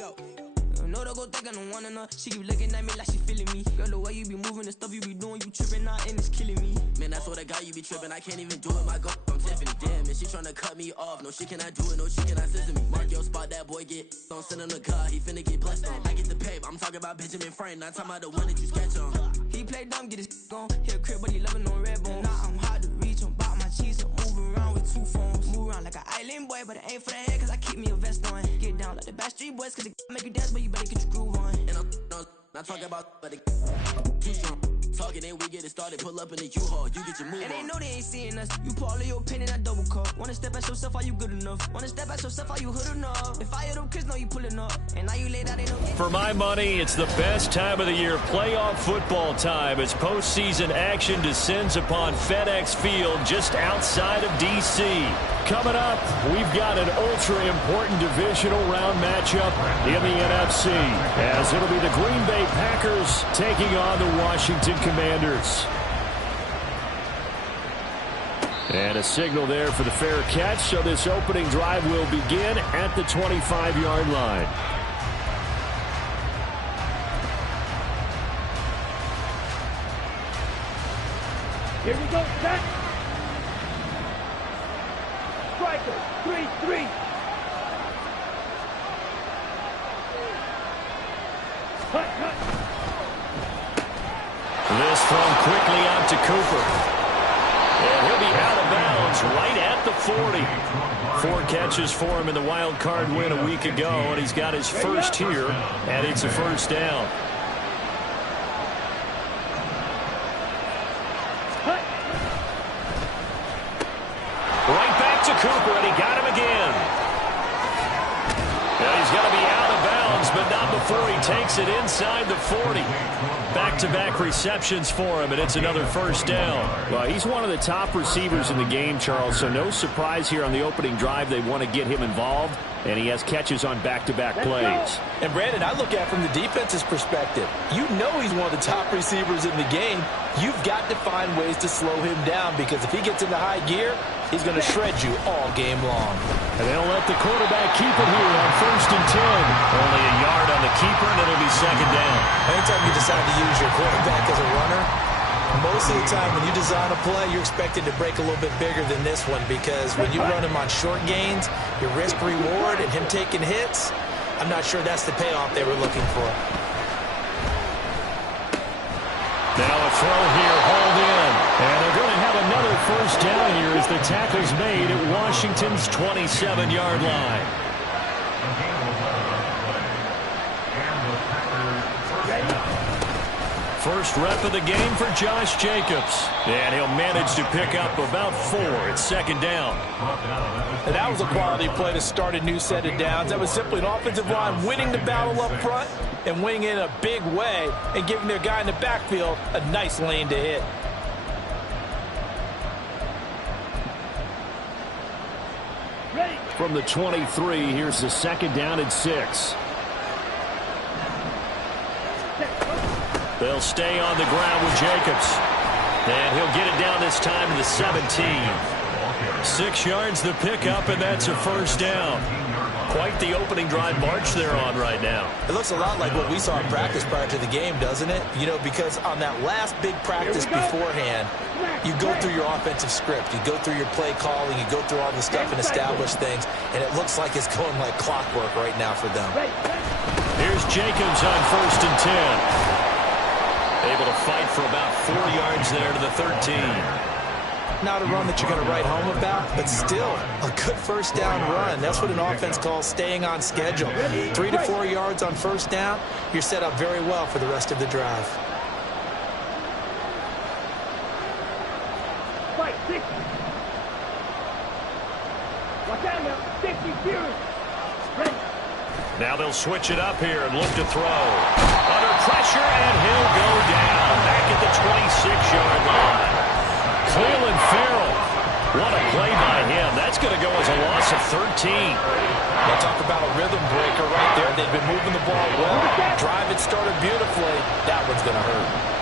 go. No, don't go thinking I don't want enough. She keep looking at me like she feeling me. Girl, the way you be moving, the stuff you be doing, you tripping out and it's killing me. Man, that's what I got, you be tripping. I can't even do it, my go. I'm Tiffany, damn, and she tryna cut me off. No, she cannot do it, no, she cannot listen to me. Mark your spot, that boy get. Don't send him to God, he finna get blessed on. I get the pay, but I'm talking about Benjamin Franklin, not talking about the one that you sketch on. He play dumb, get his gone. He a crib, but he loving on red bone. Now I'm hard to reach, I'm about my cheese, I'm moving around with 2 phones. Move around like an island boy, but it ain't for the head, cause I keep me a vest on. Get down like the Backstreet Boys, cause it make you dance, but you better get your groove on. And I'm not talking about, but it too strong. Talking and we get it started, pull up in the U-Haul, you get your move and on. And they know they ain't seeing us, you pull all of your opinion, I double cup. Wanna step at yourself, are you good enough? Wanna step at yourself, are you hood enough? If I hear them kids, know you pulling up. And now you laid out, they don't get. For my money, it's the best time of the year, playoff football time, as postseason action descends upon FedEx Field just outside of D.C. Coming up, we've got an ultra-important divisional round matchup in the NFC, as it'll be the Green Bay Packers taking on the Washington Commanders. And a signal there for the fair catch, so this opening drive will begin at the 25-yard line. Here we go, set. Striker, 3-3. Cut. This thrown quickly out to Cooper. And he'll be out of bounds right at the 40. 4 catches for him in the wild card win a week ago, and he's got his first here, and it's a first down. Right back to Cooper, and he got him again. And he's going to be out of bounds, but not before he takes it inside the 40. Back-to-back receptions for him, and it's another first down. Well, he's one of the top receivers in the game, Charles, so no surprise here on the opening drive. They want to get him involved, and he has catches on back-to-back plays. And, Brandon, I look at it from the defense's perspective. You know he's one of the top receivers in the game. You've got to find ways to slow him down, because if he gets into high gear, he's going to shred you all game long. And they'll let the quarterback keep it here on 1st and 10. Only a yard on the keeper, and it'll be second down. Anytime you decide to use your quarterback as a runner, most of the time when you design a play, you're expected to break a little bit bigger than this one, because when you run him on short gains, your risk-reward and him taking hits, I'm not sure that's the payoff they were looking for. Now a throw here, hauled in. And they're going to have another first down here as the tackle's made at Washington's 27-yard line. First rep of the game for Josh Jacobs. And he'll manage to pick up about 4 at second down. And that was a quality play to start a new set of downs. That was simply an offensive line winning the battle up front and winning in a big way and giving their guy in the backfield a nice lane to hit. From the 23, here's the second down and 6. They'll stay on the ground with Jacobs. And he'll get it down this time to the 17. 6 yards the pickup, and that's a first down. Quite the opening drive march they're on right now. It looks a lot like what we saw in practice prior to the game, doesn't it? You know, because on that last big practice beforehand, you go through your offensive script. You go through your play calling. You go through all the stuff and establish things. And it looks like it's going like clockwork right now for them. Here's Jacobs on 1st and 10. Able to fight for about 4 yards there to the 13. Not a run that you're going to write home about, but still a good first down run. That's what an offense calls staying on schedule. 3 to 4 yards on first down, you're set up very well for the rest of the drive. Fight, 60. Watch out now, 60, serious. Ready. Now they'll switch it up here and look to throw. Under pressure, and he'll go down back at the 26-yard line. Cleveland Farrell. What a play by him. That's going to go as a loss of 13. Now talk about a rhythm breaker right there. They've been moving the ball well. Drive it started beautifully. That one's going to hurt.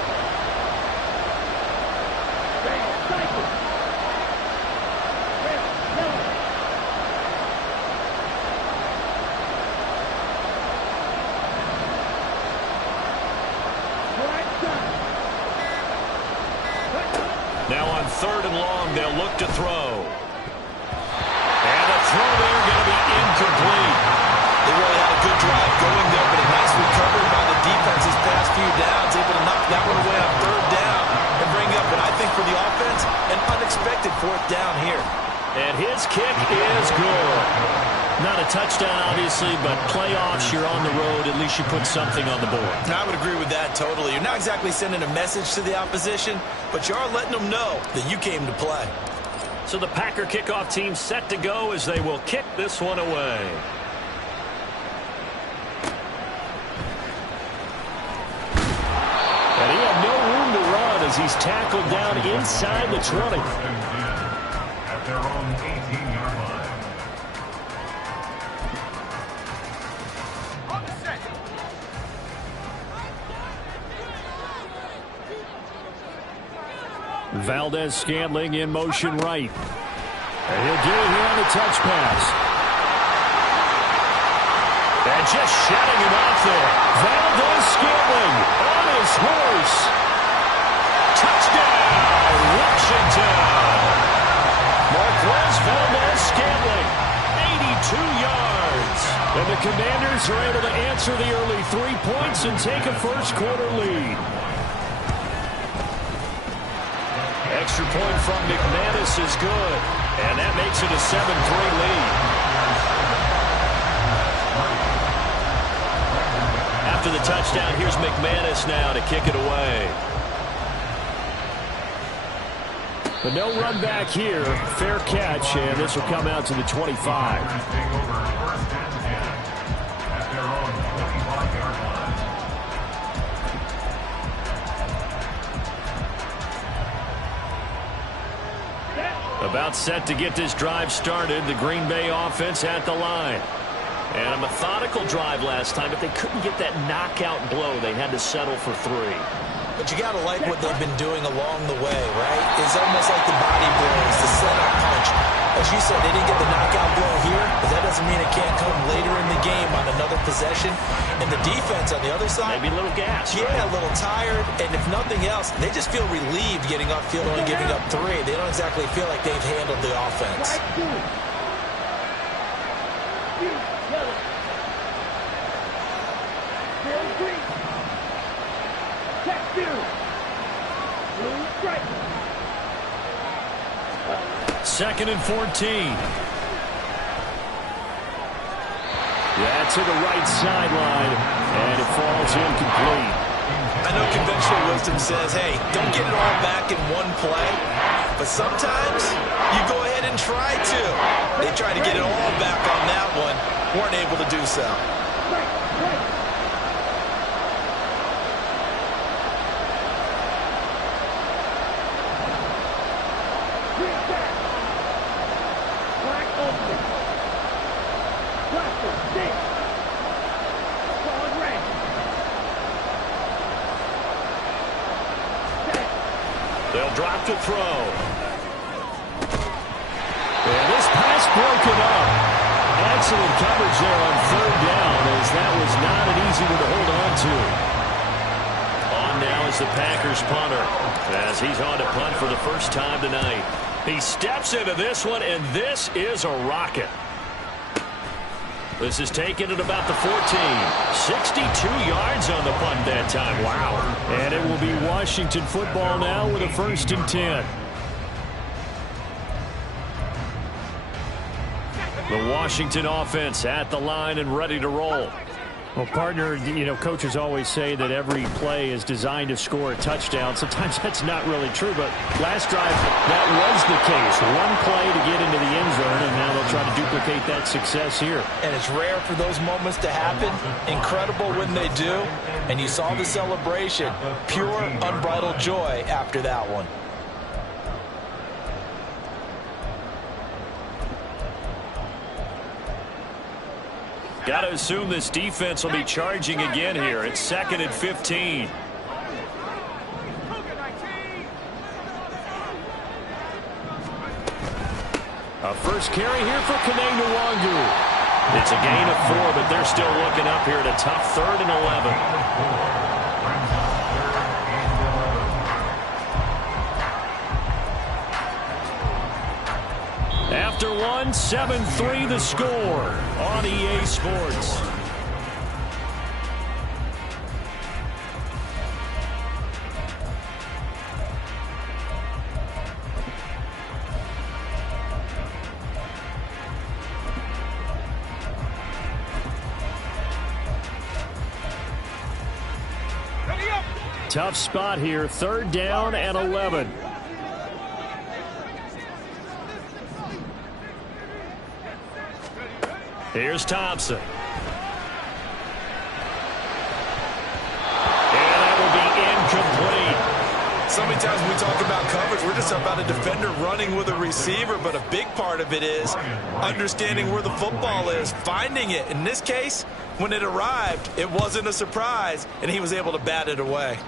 3rd and long. They'll look to throw. And the throw there going to be incomplete. They really had a good drive going there, but a nice recovery by the defense these past few downs, able to knock that one away on 3rd down and bring up what I think for the offense, an unexpected 4th down here. And his kick is good. Not a touchdown, obviously, but playoffs, you're on the road. At least you put something on the board. And I would agree with that totally. You're not exactly sending a message to the opposition, but you are letting them know that you came to play. So the Packer kickoff team set to go as they will kick this one away. And he had no room to run as he's tackled down inside the 20. At their own 18-yard line. Valdez-Scantling in motion right. And he'll get it here on the touch pass. And just shutting him off there. Valdez-Scantling on his horse. Touchdown, Washington. Marquez Valdez-Scantling, 82 yards. And the Commanders are able to answer the early 3 points and take a first-quarter lead. Extra point from McManus is good, and that makes it a 7-3 lead. After the touchdown, here's McManus now to kick it away. But no run back here. Fair catch, and this will come out to the 25. About set to get this drive started. The Green Bay offense at the line. And a methodical drive last time, but they couldn't get that knockout blow. They had to settle for 3. But you got to like what they've been doing along the way, right? It's almost like the body blows, the setup punch. As you said, they didn't get the knockout blow here, but that doesn't mean it can't come later in the game on another possession. And the defense on the other side, maybe a little gas. Yeah, right? A little tired. And if nothing else, they just feel relieved getting upfield, only giving up 3. They don't exactly feel like they've handled the offense. Second and 14. Yeah, to the right sideline, and it falls incomplete. I know conventional wisdom says, hey, don't get it all back in one play, but sometimes you go ahead and try to. They tried to get it all back on that one, weren't able to do so. They'll drop to throw. And this pass broken up. Excellent coverage there on 3rd down, as that was not an easy one to hold on to. On now is the Packers punter, as he's on to punt for the first time tonight. He steps into this one, and this is a rocket. This is taken at about the 14. 62 yards on the punt that time. Wow. And it will be Washington football now with a 1st and 10. The Washington offense at the line and ready to roll. Well, partner, you know, coaches always say that every play is designed to score a touchdown. Sometimes that's not really true, but last drive, that was the case. One play to get into the end zone, and now they'll try to duplicate that success here. And it's rare for those moments to happen. Incredible when they do. And you saw the celebration. Pure, unbridled joy after that one. Got to assume this defense will be charging again here. It's 2nd and 15. A first carry here for Kene Nwangu. It's a gain of 4, but they're still looking up here at a tough 3rd and 11. After one, 7-3 the score on EA Sports. Tough spot here, 3rd down and 11. Here's Thompson. And that will be incomplete. So many times when we talk about coverage, we're just about a defender running with a receiver, but a big part of it is understanding where the football is, finding it. In this case, when it arrived, it wasn't a surprise, and he was able to bat it away.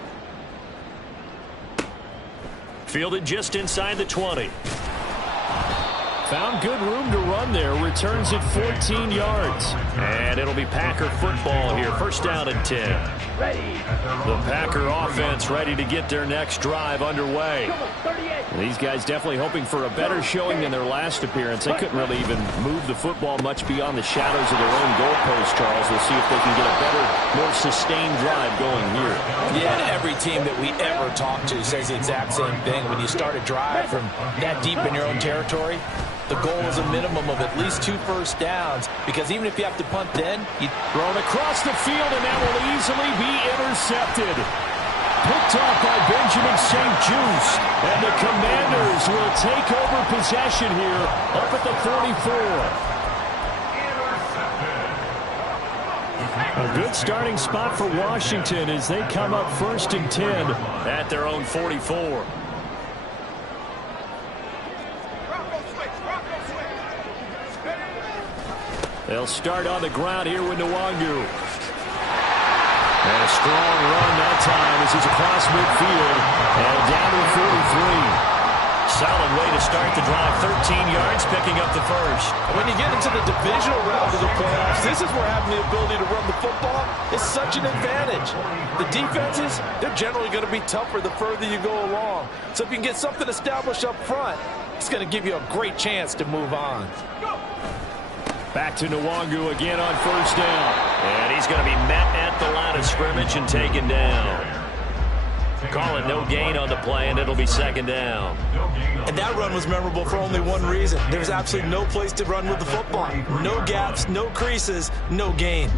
Fielded just inside the 20. Found good room to run there. Returns it 14 yards. And it'll be Packer football here. 1st down and 10. The Packer offense ready to get their next drive underway. These guys definitely hoping for a better showing than their last appearance. They couldn't really even move the football much beyond the shadows of their own goalpost, Charles. We'll see if they can get a better, more sustained drive going here. Yeah, and every team that we ever talk to says the exact same thing. When you start a drive from that deep in your own territory, the goal is a minimum of at least 2 first downs, because even if you have to punt then, you thrown across the field, and that will easily be intercepted. Picked off by Benjamin St. Juice, and the Commanders will take over possession here up at the 44. A good starting spot for Washington as they come up 1st and 10 at their own 44. They'll start on the ground here with Nwangu. And a strong run that time as he's across midfield and down to the 43. Solid way to start the drive. 13 yards, picking up the 1st. When you get into the divisional round of the playoffs, this is where having the ability to run the football is such an advantage. The defenses, they're generally going to be tougher the further you go along. So if you can get something established up front, it's going to give you a great chance to move on. Back to Nwangu again on 1st down. And he's going to be met at the line of scrimmage and taken down. Call it no gain on the play, and it'll be 2nd down. And that run was memorable for only one reason. There's absolutely no place to run with the football. No gaps, no creases, no gain.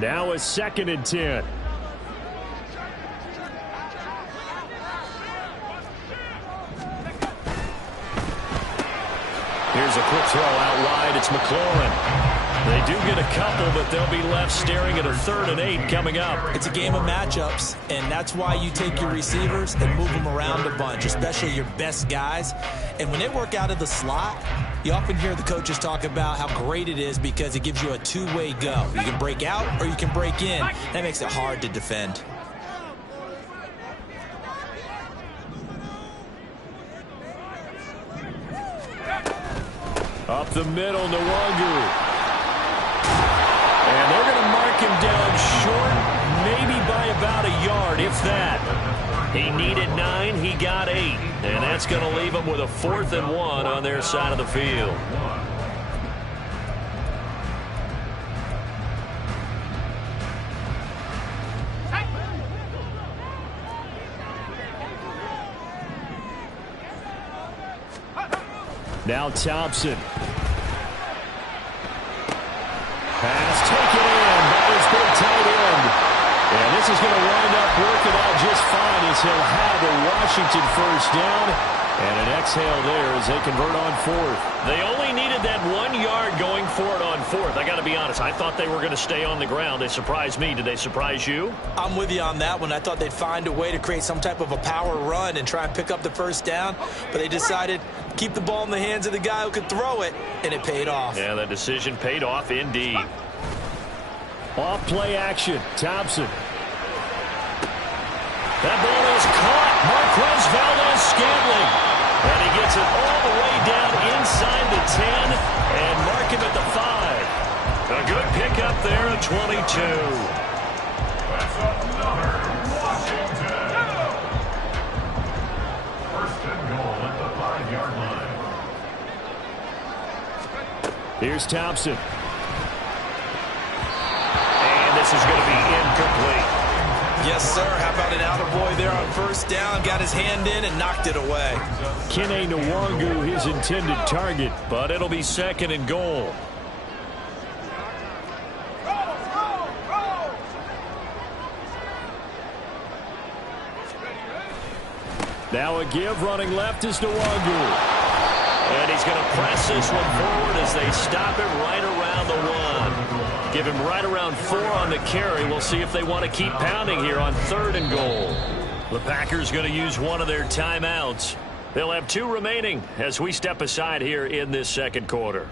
Now a 2nd and 10. Here's a quick throw out wide. It's McLaurin. They do get a couple, but they'll be left staring at a 3rd and 8 coming up. It's a game of matchups, and that's why you take your receivers and move them around a bunch, especially your best guys. And when they work out of the slot, you often hear the coaches talk about how great it is because it gives you a two-way go. You can break out or you can break in. That makes it hard to defend. Up the middle, Nwangu. And they're going to mark him down short, maybe by about a yard, if that. He needed 9, he got 8. And that's going to leave him with a 4th and 1 on their side of the field. Now Thompson. Pass taken in by his big tight end. And this is going to wind up working out just fine as he'll have a Washington 1st down. And an exhale there as they convert on 4th. They only needed that 1 yard going for it on 4th. I got to be honest, I thought they were going to stay on the ground. They surprised me. Did they surprise you? I'm with you on that one. I thought they'd find a way to create some type of a power run and try and pick up the 1st down. But they decided to keep the ball in the hands of the guy who could throw it, and it paid off. Yeah, that decision paid off indeed. Off play action. Thompson. That ball is caught. Marquez Valdez-Scantling. And he gets it all the way down inside the 10 and mark him at the 5. A good pickup there at 22. That's another Washington. First and goal at the 5-yard line. Here's Thompson. And this is going to be incomplete. Yes, sir. How about an attaboy there on first down? Got his hand in and knocked it away. Kene Nwangu, his intended target, but it'll be second and goal. Now a give, running left is Nwangu. And he's going to press this one forward as they stop it right around the 1. Give him right around 4 on the carry. We'll see if they want to keep pounding here on 3rd and goal. The Packers going to use one of their timeouts. They'll have 2 remaining as we step aside here in this second quarter.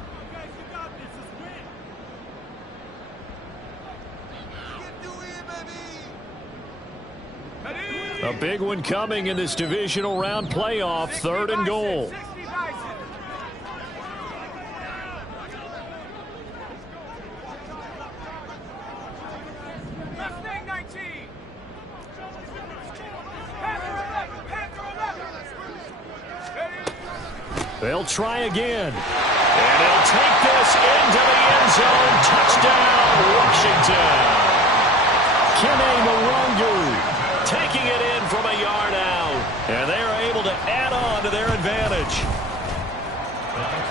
A big one coming in this divisional round playoff, 3rd and goal. They'll try again. And they'll take this into the end zone. Touchdown, Washington. Kene Nwangu taking it in from a yard out. And they are able to add on to their advantage.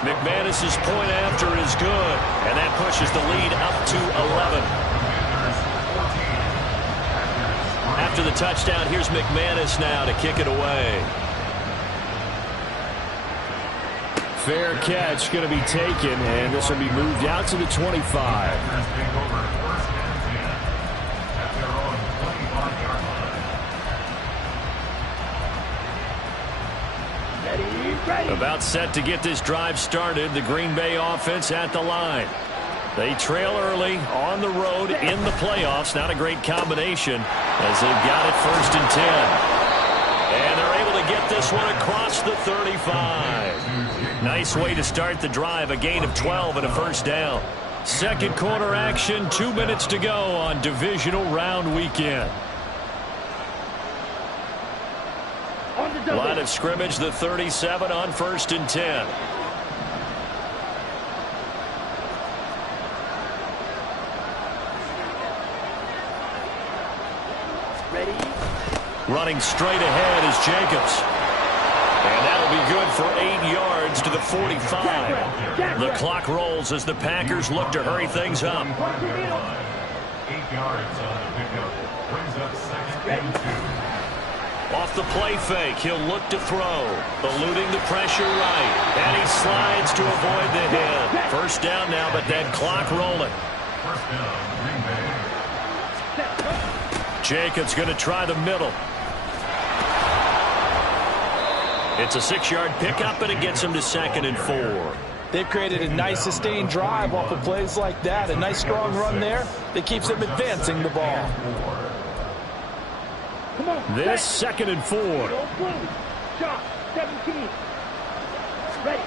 McManus's point after is good. And that pushes the lead up to 11. After the touchdown, here's McManus now to kick it away. Fair catch going to be taken, and this will be moved out to the 25. About set to get this drive started, the Green Bay offense at the line. They trail early on the road in the playoffs. Not a great combination as they've got it 1st and 10. And they're able to get this one across the 35. Nice way to start the drive, a gain of 12 and a first down. Second quarter action, 2 minutes to go on divisional round weekend. Line of scrimmage, the 37 on 1st and 10. Running straight ahead is Jacobs. And that'll be good for 8 yards to the 45. The clock rolls as the Packers look to hurry things up. 8 yards on the pickup. Brings up 2nd and 2. Off the play fake, he'll look to throw. Eluding the pressure right. And he slides to avoid the hit. First down now, but that clock rolling. First down, Green Bay. Jacobs going to try the middle. It's a 6-yard pickup, and it gets him to 2nd and 4. They've created a nice sustained drive off of plays like that. A nice strong run there that keeps them advancing the ball. This 2nd and 4. Shot, 17. Ready.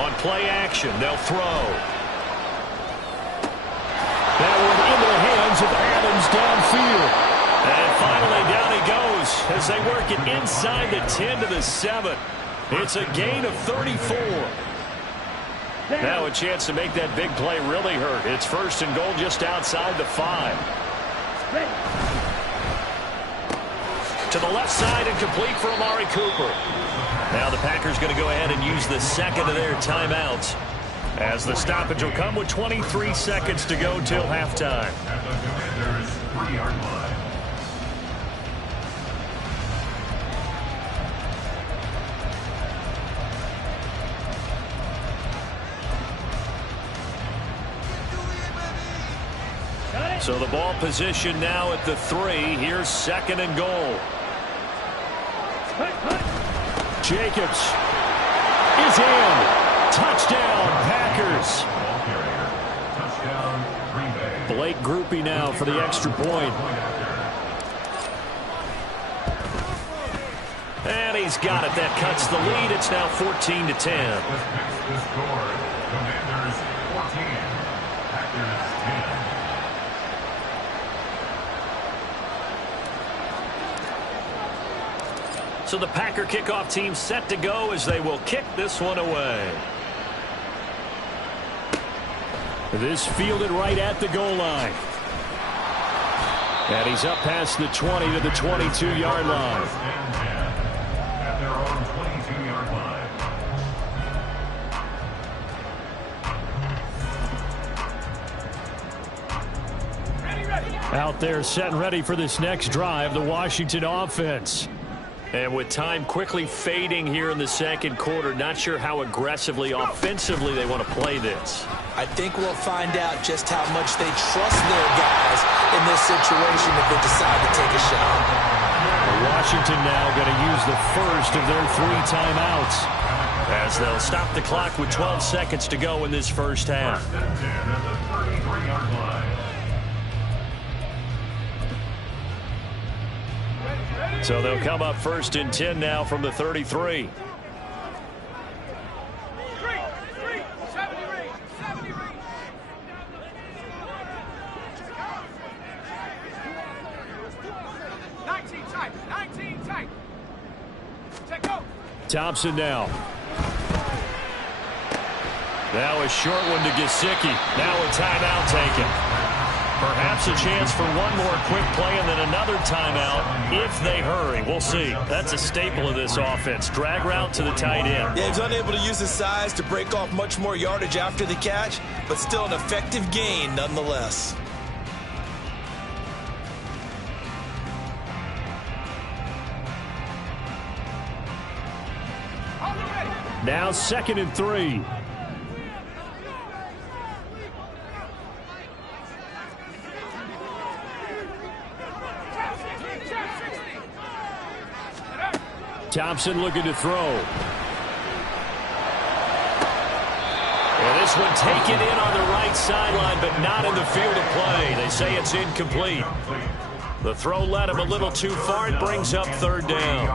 On play action, they'll throw. That one into the hands of Adams downfield. And finally down he goes as they work it inside the 10 to the 7. It's a gain of 34. Now a chance to make that big play really hurt. It's 1st and goal just outside the 5. To the left side and complete for Amari Cooper. Now the Packers going to go ahead and use the 2nd of their timeouts as the stoppage will come with 23 seconds to go till halftime. At the Commanders' 3-yard line. So the ball position now at the 3. Here's 2nd and goal. Jacobs is in. Touchdown, Packers. Ball carrier. Touchdown, Green Bay. Blake Groupie now for the extra point. And he's got it. That cuts the lead. It's now 14 to 10. The score, Commanders 14, So the Packer kickoff team set to go as they will kick this one away. This fielded right at the goal line. And he's up past the 20 to the 22-yard line. At their own 22-yard line. Out there set and ready for this next drive, the Washington offense. And with time quickly fading here in the second quarter, not sure how aggressively, offensively they want to play this. I think we'll find out just how much they trust their guys in this situation if they decide to take a shot. Washington now going to use the first of their 3 timeouts as they'll stop the clock with 12 seconds to go in this first half. First and 10 at the 33-yard line. So they'll come up first and 10 now from the 33. Thompson now. Now a short one to Gesicki. Now a timeout taken. Perhaps a chance for one more quick play and then another timeout if they hurry. We'll see. That's a staple of this offense. Drag route to the tight end. Yeah, he's unable to use his size to break off much more yardage after the catch, but still an effective gain nonetheless. Now 2nd and 3. Thompson looking to throw. And this one taken in on the right sideline, but not in the field of play. They say it's incomplete. The throw led him a little too far. It brings up 3rd down.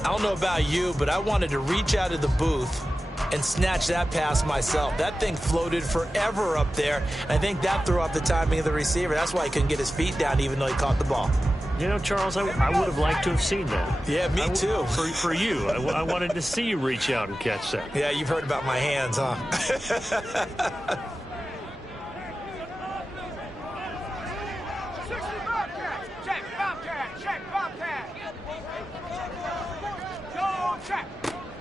I don't know about you, but I wanted to reach out of the booth and snatch that pass myself. That thing floated forever up there. I think that threw off the timing of the receiver. That's why he couldn't get his feet down even though he caught the ball. You know, Charles, I would have liked to have seen that. Yeah, me too. For you. I wanted to see you reach out and catch that. Yeah, you've heard about my hands, huh?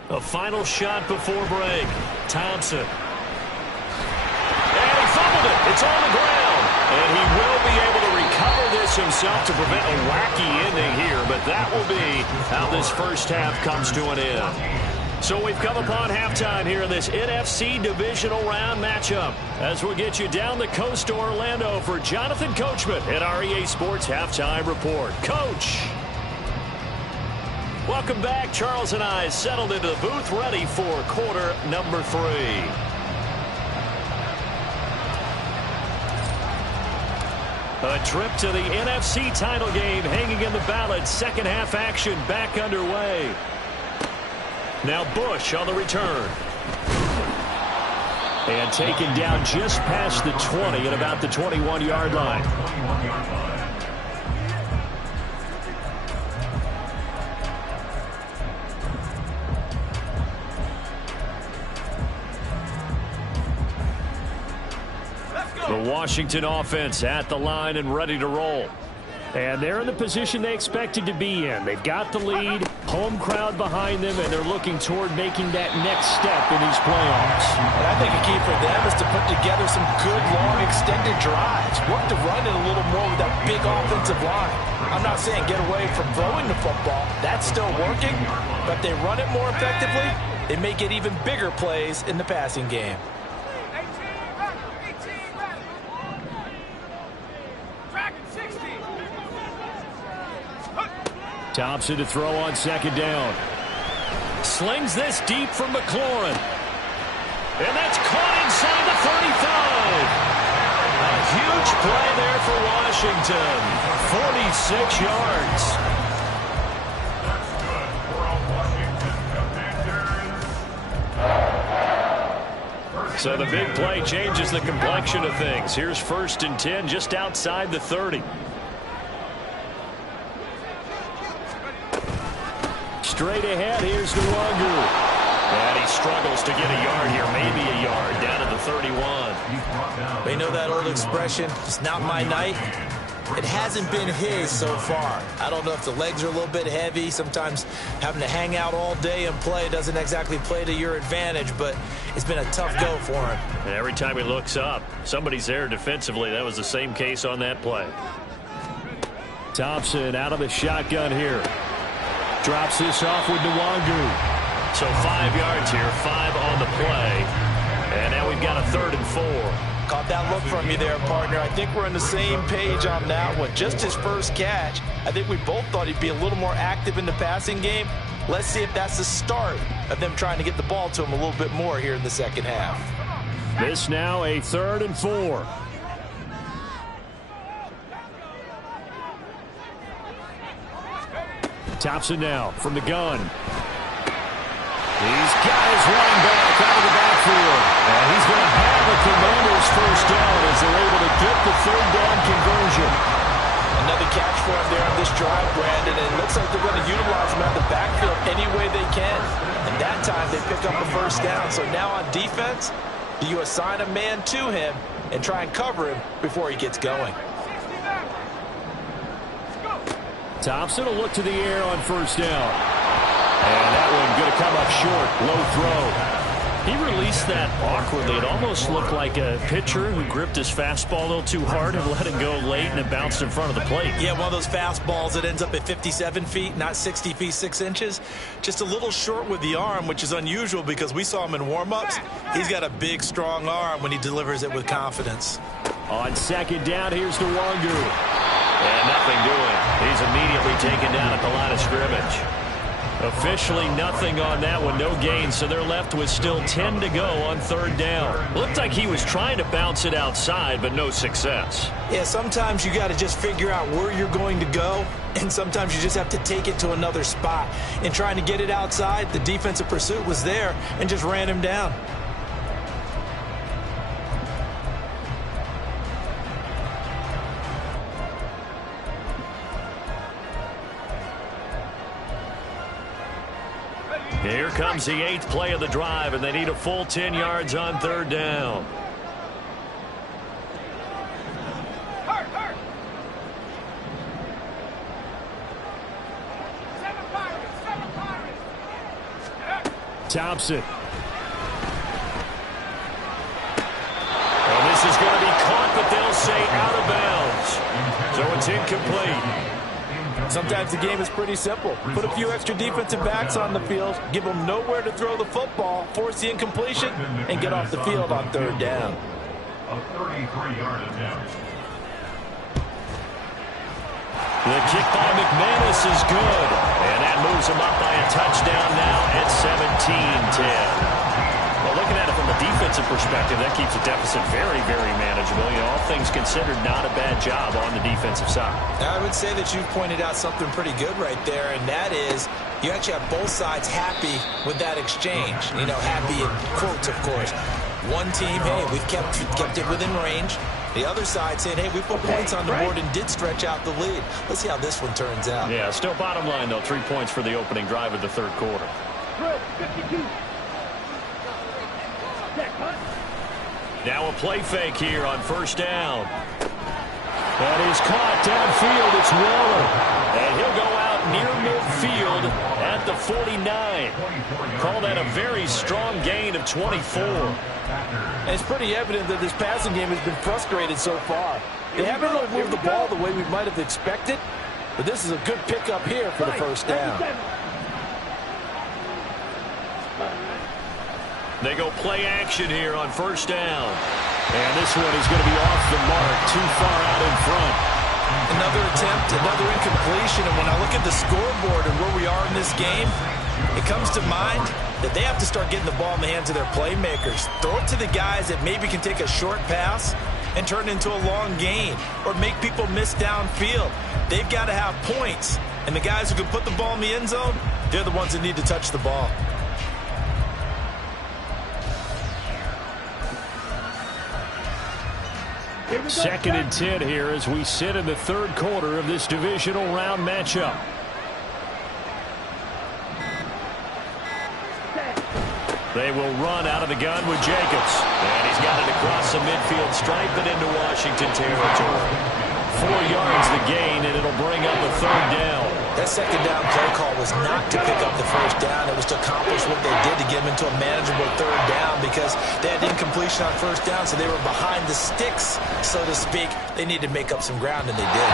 A final shot before break. Thompson. And he fumbled it. It's on the ground. And he will be able to recover this himself to prevent a wacky ending here. But that will be how this first half comes to an end. So we've come upon halftime here in this NFC Divisional Round matchup. As we'll get you down the coast to Orlando for Jonathan Coachman at our EA Sports Halftime Report. Coach. Welcome back. Charles and I settled into the booth ready for quarter number 3. A trip to the NFC title game hanging in the balance. Second half action back underway. Now Bush on the return. And taken down just past the 20 at about the 21-yard line. The Washington offense at the line and ready to roll. And they're in the position they expected to be in. They've got the lead, home crowd behind them, and they're looking toward making that next step in these playoffs. And I think a key for them is to put together some good, long, extended drives. Work to run it a little more with that big offensive line. I'm not saying get away from throwing the football. That's still working. But if they run it more effectively, they may get even bigger plays in the passing game. Thompson to throw on second down. Slings this deep from McLaurin. And that's caught inside the 35. A huge play there for Washington. 46 yards. So the big play changes the complexion of things. Here's 1st and 10 just outside the 30. straight ahead. Here's Nwangu. And he struggles to get a yard here, maybe a yard, down at the 31. They know that old expression, it's not my night. It hasn't been his so far. I don't know if the legs are a little bit heavy. Sometimes having to hang out all day and play doesn't exactly play to your advantage, but it's been a tough go for him. And every time he looks up, somebody's there defensively. That was the same case on that play. Thompson out of the shotgun here. Drops this off with Nwangu. So 5 yards here, 5 on the play. And now we've got a 3rd and 4. Caught that look from you there, partner. I think we're on the same page on that one. Just his first catch. I think we both thought he'd be a little more active in the passing game. Let's see if that's the start of them trying to get the ball to him a little bit more here in the second half. This now a 3rd and 4. Thompson now from the gun. He's got his running back out of the backfield. And he's going to have a Commanders first down as they're able to get the 3rd down conversion. Another catch for him there on this drive, Brandon. And it looks like they're going to utilize him out of the backfield any way they can. And that time they pick up a first down. So now on defense, do you assign a man to him and try and cover him before he gets going? Thompson will look to the air on first down. And that one going to come up short. Low throw. He released that awkwardly. It almost looked like a pitcher who gripped his fastball a little too hard and let it go late, and it bounced in front of the plate. Yeah, one of those fastballs that ends up at 57 feet, not 60 feet, 6 inches. Just a little short with the arm, which is unusual because we saw him in warm-ups. He's got a big, strong arm when he delivers it with confidence. On second down, here's Nwangu. And nothing doing. He's immediately taken down at the line of scrimmage. Officially nothing on that one, no gain, so they're left with still 10 to go on 3rd down. Looked like he was trying to bounce it outside, but no success. Yeah, sometimes you got to just figure out where you're going to go, and sometimes you just have to take it to another spot. In trying to get it outside, the defensive pursuit was there and just ran him down. Here comes the 8th play of the drive, and they need a full 10 yards on 3rd down. Thompson. And this is going to be caught, but they'll say out of bounds. So it's incomplete. Sometimes the game is pretty simple. Put a few extra defensive backs on the field, give them nowhere to throw the football, force the incompletion, and get off the field on 3rd down. A 33-yard attempt. The kick by McManus is good. And that moves him up by a touchdown now at 17-10. Well, looking at it from a defensive perspective, that keeps the deficit very, very manageable. You know, all things considered, not a bad job on the defensive side. I would say that you've pointed out something pretty good right there, and that is you actually have both sides happy with that exchange. You know, happy in quotes, of course. One team, hey, we've kept it within range. The other side saying, hey, we put points on the board and did stretch out the lead. Let's see how this one turns out. Yeah, still bottom line, though, 3 points for the opening drive of the 3rd quarter. 52. Now a play fake here on first down. That is caught downfield. It's Waller. And he'll go out near midfield at the 49. Call that a very strong gain of 24. And it's pretty evident that this passing game has been frustrated so far. They haven't really moved the ball the way we might have expected, but this is a good pickup here for the first down. They go play action here on first down. And this one is going to be off the mark, too far out in front. Another attempt, another incompletion, and when I look at the scoreboard and where we are in this game, it comes to mind that they have to start getting the ball in the hands of their playmakers. Throw it to the guys that maybe can take a short pass and turn it into a long gain or make people miss downfield. They've got to have points, and the guys who can put the ball in the end zone, they're the ones that need to touch the ball. Second and 10 here as we sit in the 3rd quarter of this divisional round matchup. They will run out of the gun with Jacobs. And he's got it across the midfield stripe and into Washington territory. 4 yards the gain, and it'll bring up a third down. That second down play call was not to pick up the first down. It was to accomplish what they did to get them into a manageable third down because they had incompletion on first down, so they were behind the sticks, so to speak. They needed to make up some ground, and they did.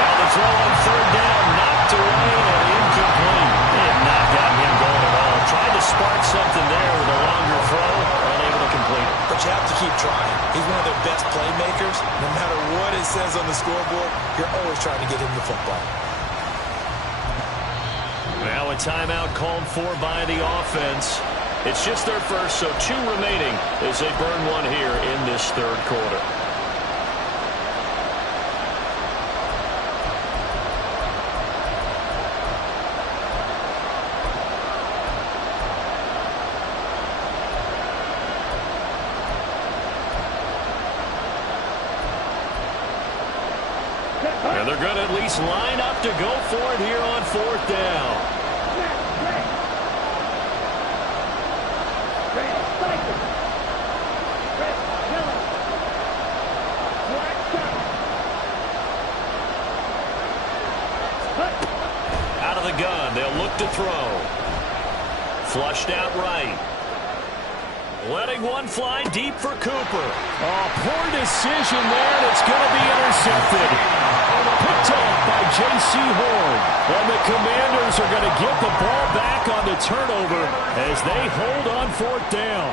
Now the throw on third down, knocked away and incomplete. They had not gotten him going at all. Tried to spark something there with a longer throw, unable to complete it. But you have to keep trying. He's one of their best playmakers. No matter what it says on the scoreboard, you're always trying to get him the football. Now a timeout called for by the offense. It's just their first, so 2 remaining as they burn one here in this third quarter. And they're going to at least line up to go for it here on fourth down. Out of the gun, they'll look to throw. Flushed out right. Letting one fly deep for Cooper. Oh, poor decision there, and it's going to be intercepted. Picked off by J.C. Horn. And the Commanders are going to get the ball back on the turnover as they hold on fourth down.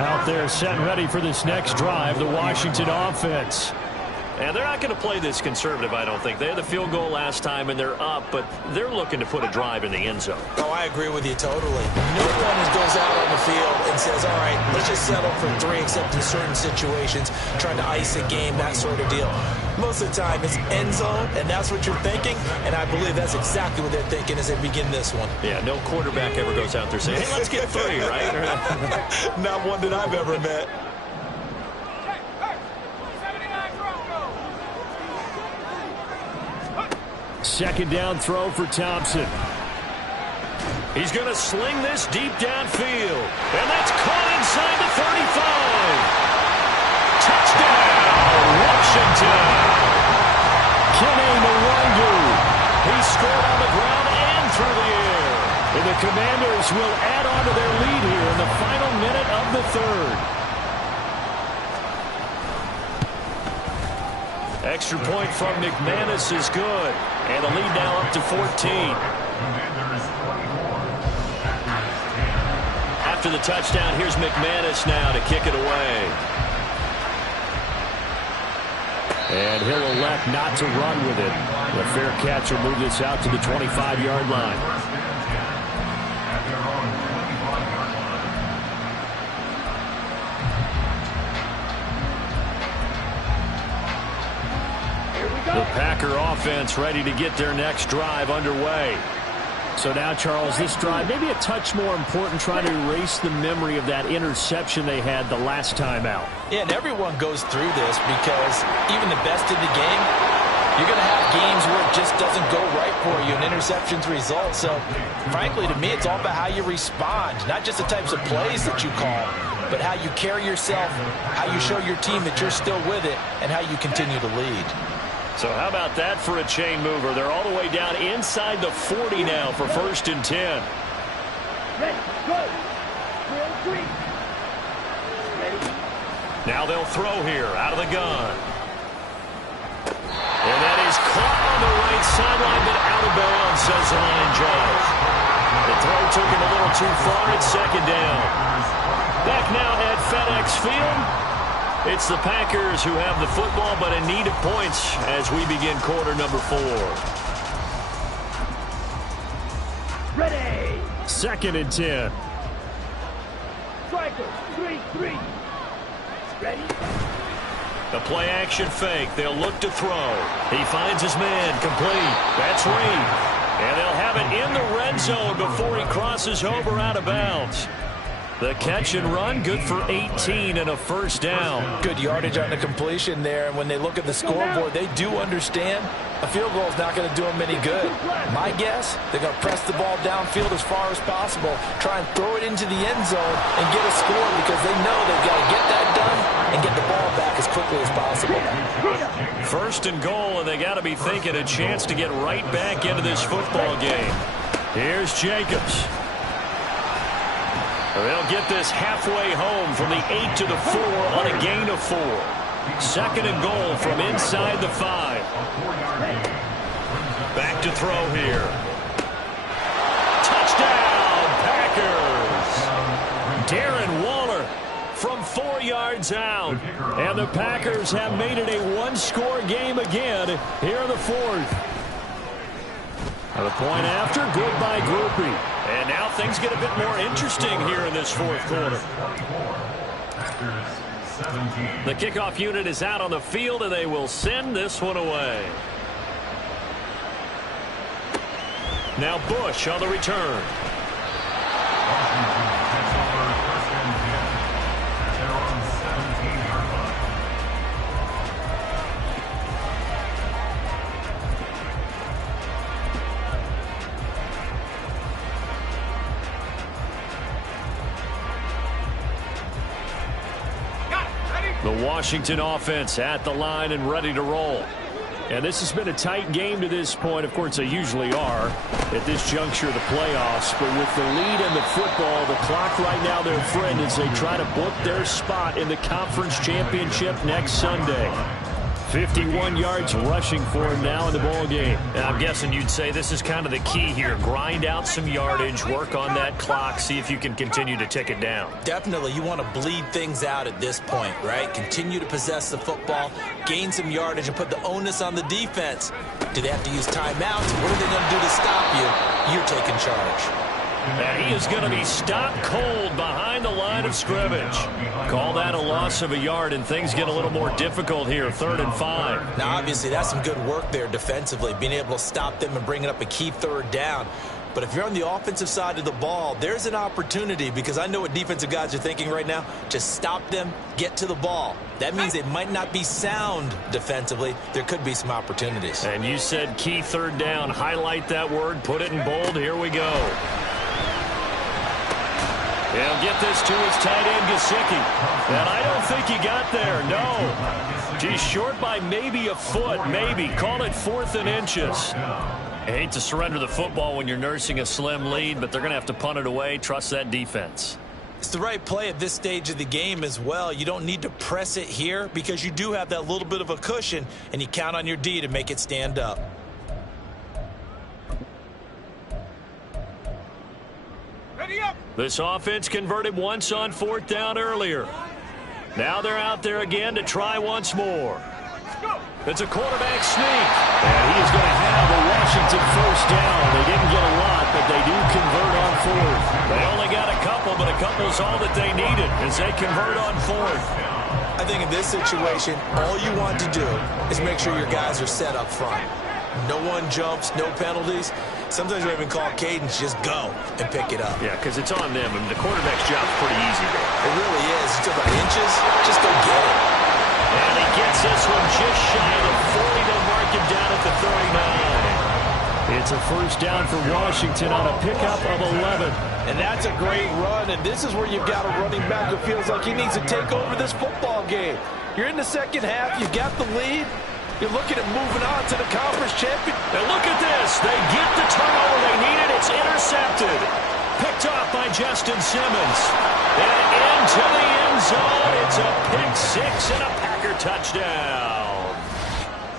Out there set and ready for this next drive, the Washington offense. And they're not going to play this conservative, I don't think. They had the field goal last time, and they're up, but they're looking to put a drive in the end zone. Oh, I agree with you totally. No one goes out on the field and says, all right, let's just settle for 3, except in certain situations, trying to ice a game, that sort of deal. Most of the time, it's end zone, and that's what you're thinking, and I believe that's exactly what they're thinking as they begin this one. Yeah, no quarterback ever goes out there saying, hey, let's get 3, right? Not one that I've ever met. Second down throw for Thompson. He's going to sling this deep downfield. And that's caught inside the 35. Touchdown, Washington. Kenny Nwangwu. He scored on the ground and through the air. And the Commanders will add on to their lead here in the final minute of the third. Extra point from McManus is good. And the lead now up to 14. After the touchdown, here's McManus now to kick it away. And he'll elect not to run with it. The fair catch will move this out to the 25-yard line. The Packer offense ready to get their next drive underway. So now, Charles, this drive maybe a touch more important, trying to erase the memory of that interception they had the last time out. Yeah, and everyone goes through this because even the best in the game, you're going to have games where it just doesn't go right for you and interceptions result. So, frankly, to me, it's all about how you respond, not just the types of plays that you call, but how you carry yourself, how you show your team that you're still with it, and how you continue to lead. So how about that for a chain mover? They're all the way down inside the 40 now for 1st and 10. Ready, go. Drill 3. Ready. Now they'll throw here out of the gun. And that is caught on the right sideline, but out of bounds, says the line judge. The throw took him a little too far. It's 2nd down. Back now at FedEx Field. It's the Packers who have the football, but in need of points as we begin quarter number 4. Ready. 2nd and 10. Striker 3-3. Ready. The play action fake. They'll look to throw. He finds his man. Complete. That's Reed. And they'll have it in the red zone before he crosses over out of bounds. The catch and run, good for 18 and a first down. Good yardage on the completion there. And when they look at the scoreboard, they do understand a field goal is not going to do them any good. My guess, they're going to press the ball downfield as far as possible, try and throw it into the end zone and get a score because they know they've got to get that done and get the ball back as quickly as possible. First and goal, and they got to be thinking a chance to get right back into this football game. Here's Jacobs. They'll get this halfway home from the 8 to the 4 on a gain of 4. Second and goal from inside the 5. Back to throw here. Touchdown, Packers! Darren Waller from 4 yards out. And the Packers have made it a one-score game again here in the 4th. The point after, good by Groupie. And now things get a bit more interesting here in this 4th quarter. The kickoff unit is out on the field, and they will send this one away. Now Bush on the return. The Washington offense at the line and ready to roll. And this has been a tight game to this point. Of course, they usually are at this juncture of the playoffs. But with the lead in the football, the clock right now their friend as they try to book their spot in the conference championship next Sunday. 51 yards rushing for him now in the ball game. And I'm guessing you'd say this is kind of the key here. Grind out some yardage, work on that clock, see if you can continue to tick it down. Definitely, you want to bleed things out at this point, right? Continue to possess the football, gain some yardage, and put the onus on the defense. Do they have to use timeouts? What are they going to do to stop you? You're taking charge. And he is going to be stopped cold behind the line of scrimmage. Call that a loss of a yard, and things get a little more difficult here, 3rd and 5. Now, obviously, that's some good work there defensively, being able to stop them and bringing up a key 3rd down. But if you're on the offensive side of the ball, there's an opportunity, because I know what defensive guys are thinking right now. Just stop them, get to the ball. That means they might not be sound defensively. There could be some opportunities. And you said key 3rd down. Highlight that word, put it in bold. Here we go. He'll get this to his tight end, Gesicki. And I don't think he got there, no. He's short by maybe a foot, maybe. Call it 4th and inches. I hate to surrender the football when you're nursing a slim lead, but they're going to have to punt it away. Trust that defense. It's the right play at this stage of the game as well. You don't need to press it here because you do have that little bit of a cushion, and you count on your D to make it stand up. This offense converted once on 4th down earlier. Now they're out there again to try once more. It's a quarterback sneak. And he is going to have a Washington 1st down. They didn't get a lot, but they do convert on 4th. They only got a couple, but a couple is all that they needed as they convert on 4th. I think in this situation, all you want to do is make sure your guys are set up front. No one jumps, no penalties. Sometimes we even call cadence, just go and pick it up. Yeah, because it's on them. I mean, the quarterback's job is pretty easy there. It really is. You talk about inches, just go get it. And he gets this one just shy of 40. They'll mark him down at the 39. It's a 1st down for Washington on a pickup of 11. And that's a great run, and this is where you've got a running back who feels like he needs to take over this football game. You're in the 2nd half, you've got the lead. You're looking at moving on to the conference champion. And look at this. They get the turnover they needed. It's intercepted. Picked off by Justin Simmons. And into the end zone. It's a pick 6 and a Packer touchdown.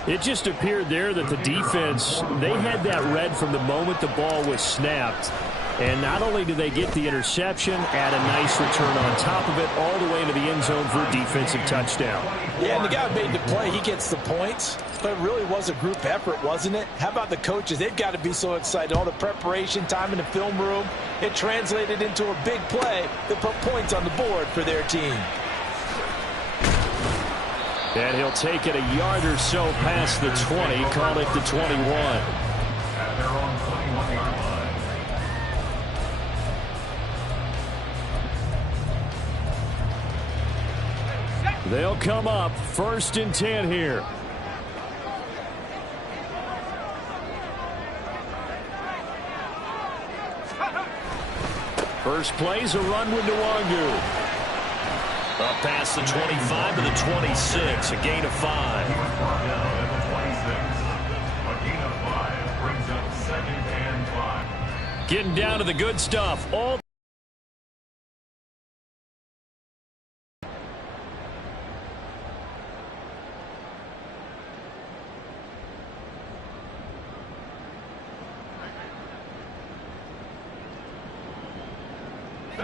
It just appeared there that the defense, they had that read from the moment the ball was snapped. And not only do they get the interception, add a nice return on top of it, all the way into the end zone for a defensive touchdown. Yeah, and the guy made the play. He gets the points. But it really was a group effort, wasn't it? How about the coaches? They've got to be so excited. All the preparation time in the film room, it translated into a big play that put points on the board for their team. And he'll take it a yard or so past the 20, call it the 21. At their own 21-yard line. They'll come up 1st and 10 here. First play's a run with Nwangu. Up past the 25 to the 26, a gain of 5. Down at the 26. A gain of 5 brings up 2nd and 5. Getting down to the good stuff. All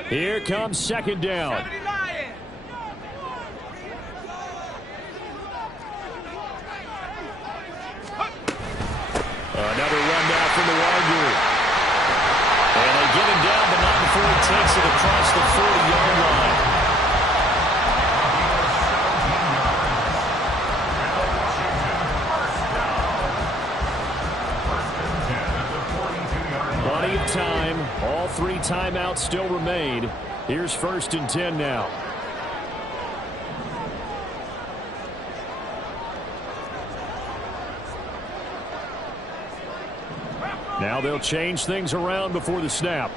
here comes 2nd down. Another run now from Nwangu. And they get him down, but not before he takes it across the 40-yard line. Plenty of time. All 3 timeouts still remain. Here's 1st and 10 now. Now they'll change things around before the snap.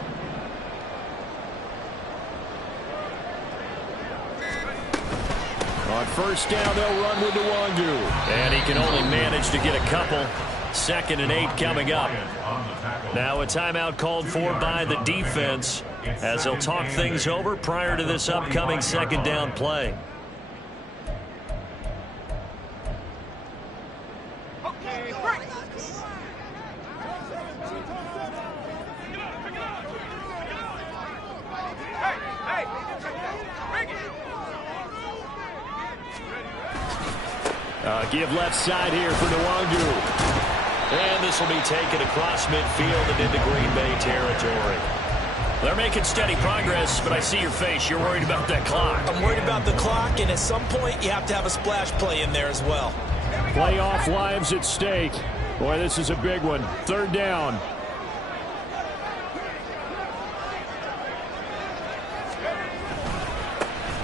On 1st down, they'll run with Nwangu. And he can only manage to get a couple. 2nd and 8 coming up. Now a timeout called for by the defense as they'll talk things over prior to this upcoming 2nd down play. Give left side here for Nwangu. And this will be taken across midfield and into Green Bay territory. They're making steady progress, but I see your face. You're worried about that clock. I'm worried about the clock, and at some point, you have to have a splash play in there as well. Playoff lives at stake. Boy, this is a big one. 3rd down.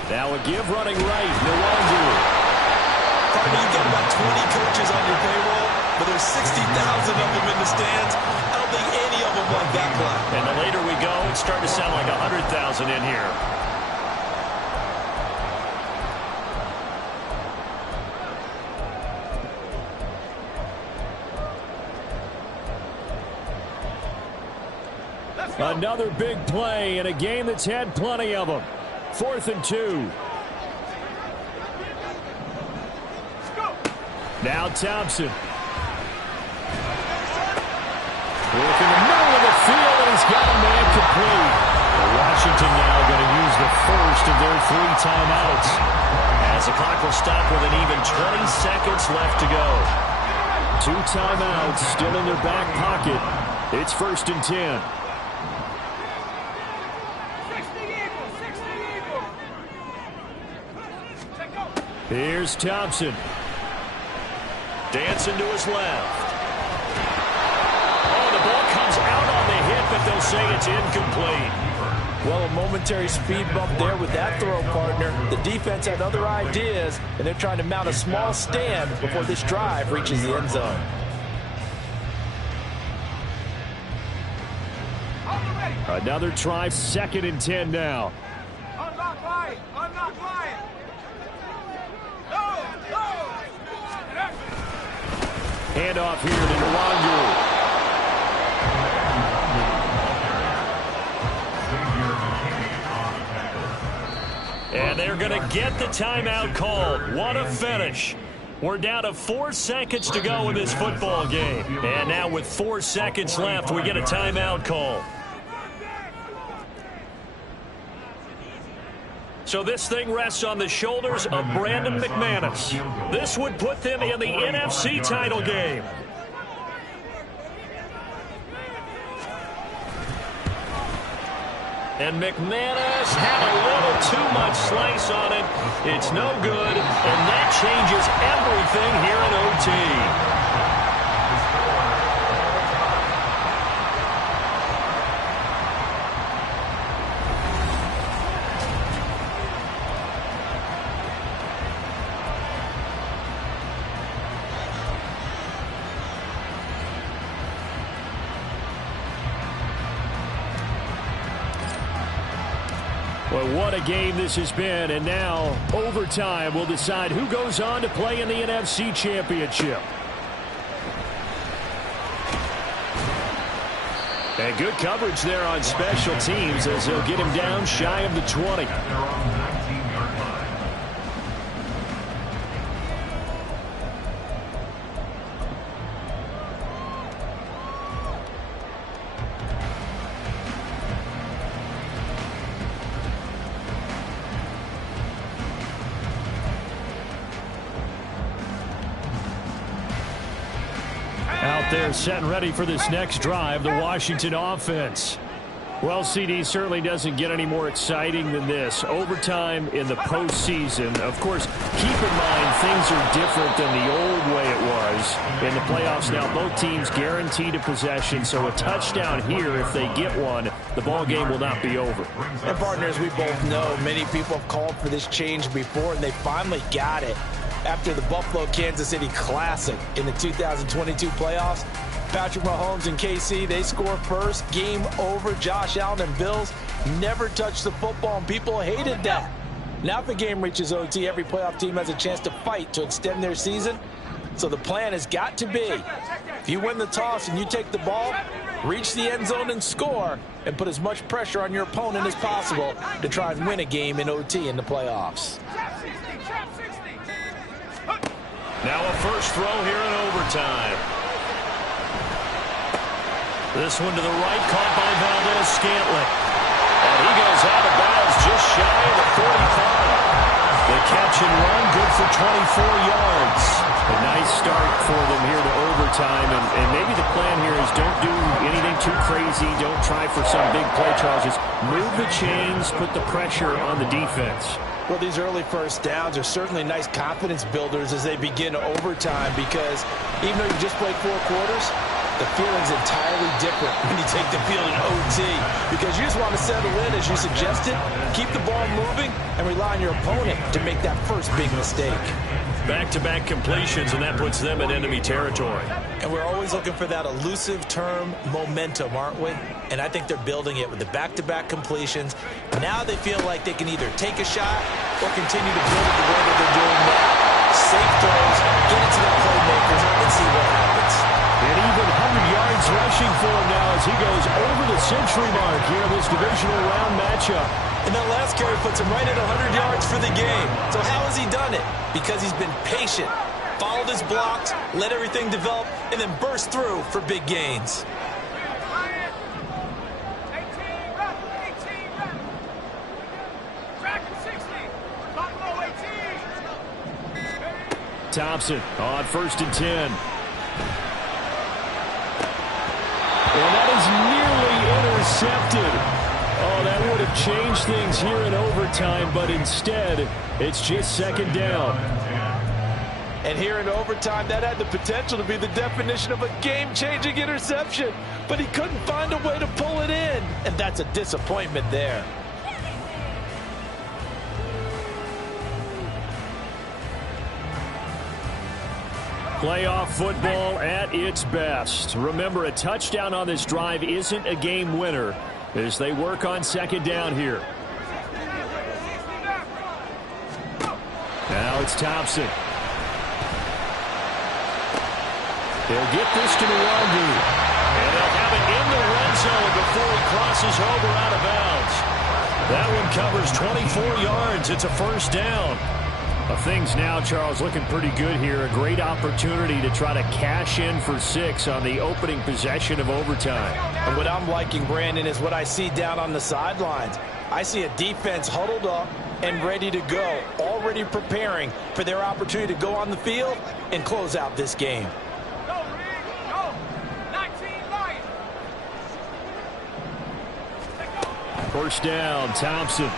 Now a give running right. Nwangu. Partner, you've got about 20 coaches on your payroll, but there's 60,000 of them in the stands. I don't think any of them want that play. And the later we go, it's starting to sound like 100,000 in here. Another big play in a game that's had plenty of them. 4th and 2. Now Thompson. Work in the middle of the field, and he's got a man complete. Washington now going to use the first of their 3 timeouts. As the clock will stop with an even 20 seconds left to go. 2 timeouts still in their back pocket. It's 1st and 10. Here's Thompson. Dancing to his left. Oh, the ball comes out on the hit, but they'll say it's incomplete. Well, a momentary speed bump there with that throw, partner. The defense had other ideas, and they're trying to mount a small stand before this drive reaches the end zone. Another try, 2nd and 10 now. Unlock line! Unlock line! Handoff here to Nwangu. And they're going to get the timeout called. What a finish. We're down to 4 seconds to go in this football game. And now with 4 seconds left, we get a timeout call. So this thing rests on the shoulders of Brandon McManus. This would put them in the NFC title game. And McManus had a little too much slice on it. It's no good, and that changes everything here in OT. Well, what a game this has been, and now overtime will decide who goes on to play in the NFC Championship. And good coverage there on special teams as they'll get him down shy of the 20. They're on the 19-yard line. Out there set and ready for this next drive, the Washington offense. Well, CD certainly doesn't get any more exciting than this. Overtime in the postseason. Of course, keep in mind things are different than the old way it was. In the playoffs now, both teams guaranteed a possession, so a touchdown here, if they get one, the ball game will not be over. And partners, we both know many people have called for this change before, and they finally got it. After the Buffalo-Kansas City Classic in the 2022 playoffs, Patrick Mahomes and KC, they score first. Game over. Josh Allen and Bills never touched the football, and people hated that. Now if the game reaches OT, every playoff team has a chance to fight to extend their season. So the plan has got to be, if you win the toss and you take the ball, reach the end zone and score, and put as much pressure on your opponent as possible to try and win a game in OT in the playoffs. Now a first throw here in overtime. This one to the right, caught by Valdez-Scantling. And he goes out of bounds just shy of the 45. The catch and run, good for 24 yards. A nice start for them here to overtime. And maybe the plan here is don't do anything too crazy. Don't try for some big play, Charles. Just move the chains, put the pressure on the defense. Well, these early first downs are certainly nice confidence builders as they begin overtime, because even though you just played 4 quarters, the feeling's entirely different when you take the field in OT, because you just want to settle in, as you suggested, keep the ball moving, and rely on your opponent to make that first big mistake. Back-to-back completions, and that puts them in enemy territory. And we're always looking for that elusive term, momentum, aren't we? And I think they're building it with the back-to-back completions. Now they feel like they can either take a shot or continue to build it the way that they're doing now. Safe throws, get it to the playmakers, and see what happens. And even 100 yards rushing for him now as he goes over the century mark here in this divisional round matchup. And that last carry puts him right at 100 yards for the game. So how has he done it? Because he's been patient, followed his blocks, let everything develop, and then burst through for big gains. Thompson on 1st and 10. And that is nearly intercepted. Oh, that would have changed things here in overtime, but instead, it's just second down. And here in overtime, that had the potential to be the definition of a game-changing interception, but he couldn't find a way to pull it in, and that's a disappointment there. Playoff football at its best. Remember, a touchdown on this drive isn't a game winner as they work on second down here. Now it's Thompson. They'll get this to Nwangu. And they'll have it in the red zone before he crosses over out of bounds. That one covers 24 yards. It's a first down. Things now, Charles, looking pretty good here. A great opportunity to try to cash in for 6 on the opening possession of overtime. And what I'm liking, Brandon, is what I see down on the sidelines. I see a defense huddled up and ready to go, already preparing for their opportunity to go on the field and close out this game. First down, Thompson.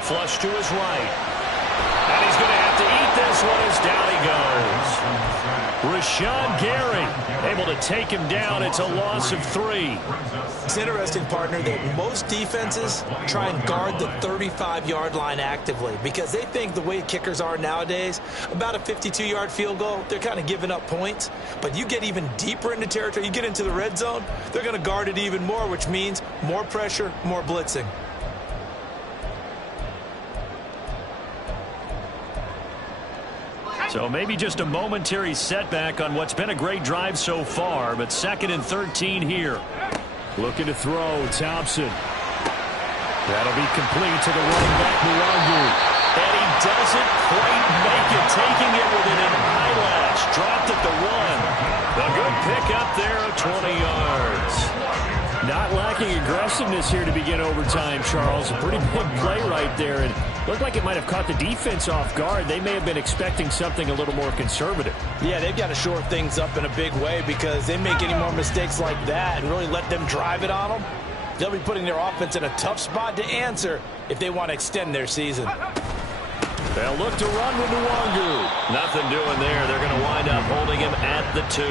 Flush to his right. And he's going to have to eat this one as down he goes. Rashawn Gary able to take him down. It's a loss of 3. It's interesting, partner, that most defenses try and guard the 35-yard line actively because they think the way kickers are nowadays, about a 52-yard field goal, they're kind of giving up points. But you get even deeper into territory, you get into the red zone, they're going to guard it even more, which means more pressure, more blitzing. So maybe just a momentary setback on what's been a great drive so far, but 2nd and 13 here. Looking to throw, Thompson. That'll be complete to the running back, Mwangu. And he doesn't quite make it, taking it within an eyelash. Dropped at the 1. A good pickup there of 20 yards. Not lacking aggressiveness here to begin overtime, Charles. A pretty big play right there. And looked like it might have caught the defense off guard. They may have been expecting something a little more conservative. Yeah, they've got to shore things up in a big way because they make any more mistakes like that and really let them drive it on them. They'll be putting their offense in a tough spot to answer if they want to extend their season. They'll look to run with Mwangu. Nothing doing there. They're going to wind up holding him at the 2.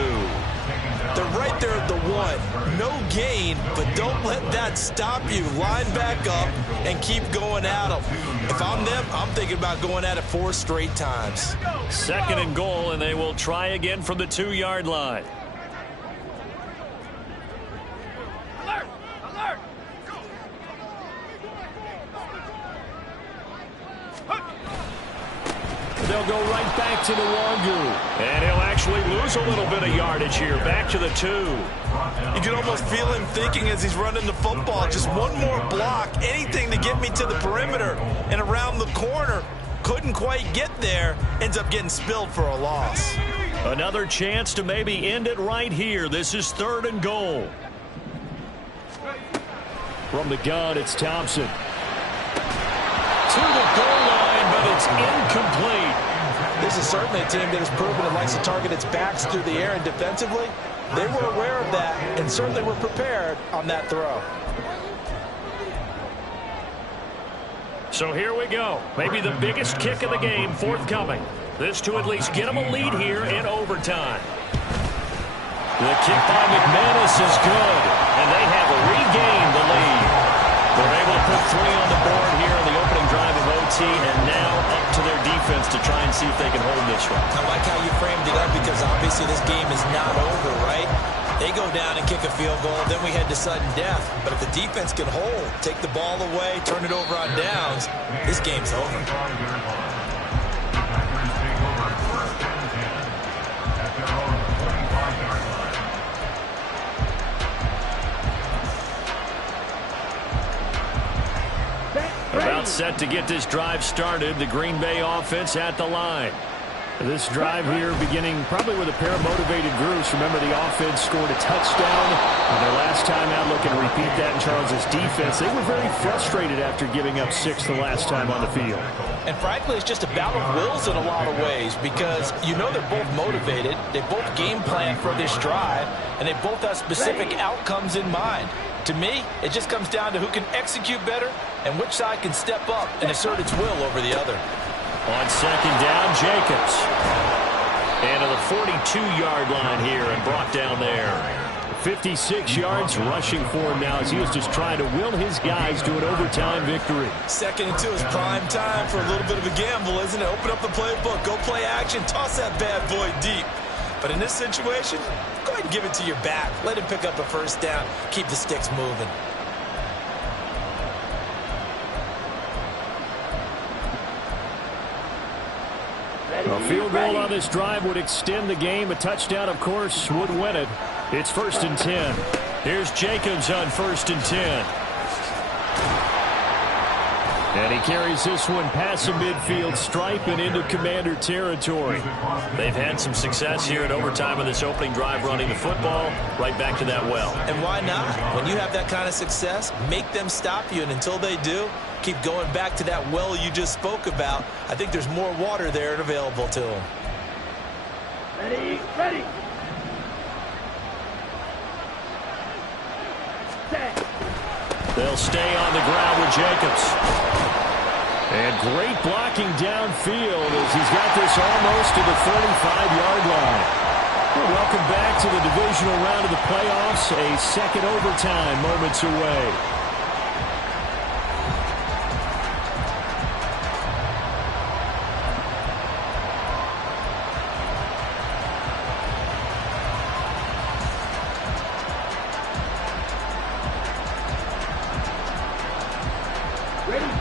They're right there at the 1. No gain, but don't let that stop you. Line back up and keep going at them. If I'm them, I'm thinking about going at it 4 straight times. 2nd and goal, and they will try again from the 2-yard line. Alert! Alert! They'll go right back to the Mwangu. And he'll actually lose a little bit of yardage here. Back to the 2. You can almost feel him thinking as he's running the football. Just one more block, anything to get me to the perimeter and around the corner. Couldn't quite get there. Ends up getting spilled for a loss. Another chance to maybe end it right here. This is 3rd and goal. From the gun, it's Thompson. To the goal line, but it's incomplete. This is certainly a team that has proven it likes to target its backs through the air, and defensively, they were aware of that and certainly were prepared on that throw. So here we go. Maybe the biggest kick of the game forthcoming. This to at least get them a lead here in overtime. The kick by McManus is good, and they have regained the lead. They're able to put 3 on the board here in the opening drive of OT, and now up to their defense to try and see if they can hold this one. I like how you framed it up because obviously this game is not over, right? They go down and kick a field goal, then we head to sudden death. But if the defense can hold, take the ball away, turn it over on downs, this game's over. About set to get this drive started. The Green Bay offense at the line. This drive here beginning probably with a pair of motivated groups. Remember, the offense scored a touchdown on their last time out. Looking to repeat that in Charles's defense. They were very frustrated after giving up 6 the last time on the field. And frankly, it's just a battle of wills in a lot of ways because you know they're both motivated. They both game plan for this drive, and they both have specific outcomes in mind. To me, it just comes down to who can execute better and which side can step up and assert its will over the other. On 2nd down, Jacobs. And to the 42-yard line here and brought down there. 56 yards rushing for him now as he was just trying to will his guys to an overtime victory. 2nd and 2 is prime time for a little bit of a gamble, isn't it? Open up the playbook, go play action, toss that bad boy deep. But in this situation, go ahead and give it to your back. Let him pick up a 1st down. Keep the sticks moving. A field goal on this drive would extend the game. A touchdown, of course, would win it. It's 1st and 10. Here's Jacobs on 1st and 10. And he carries this one past the midfield stripe and into Commander territory. They've had some success here in overtime in this opening drive running the football right back to that well. And why not? When you have that kind of success, make them stop you. And until they do, keep going back to that well you just spoke about. I think there's more water there and available to them. Ready, ready. Set. They'll stay on the ground with Jacobs. And great blocking downfield as he's got this almost to the 45-yard line. Well, welcome back to the divisional round of the playoffs. A second overtime moments away.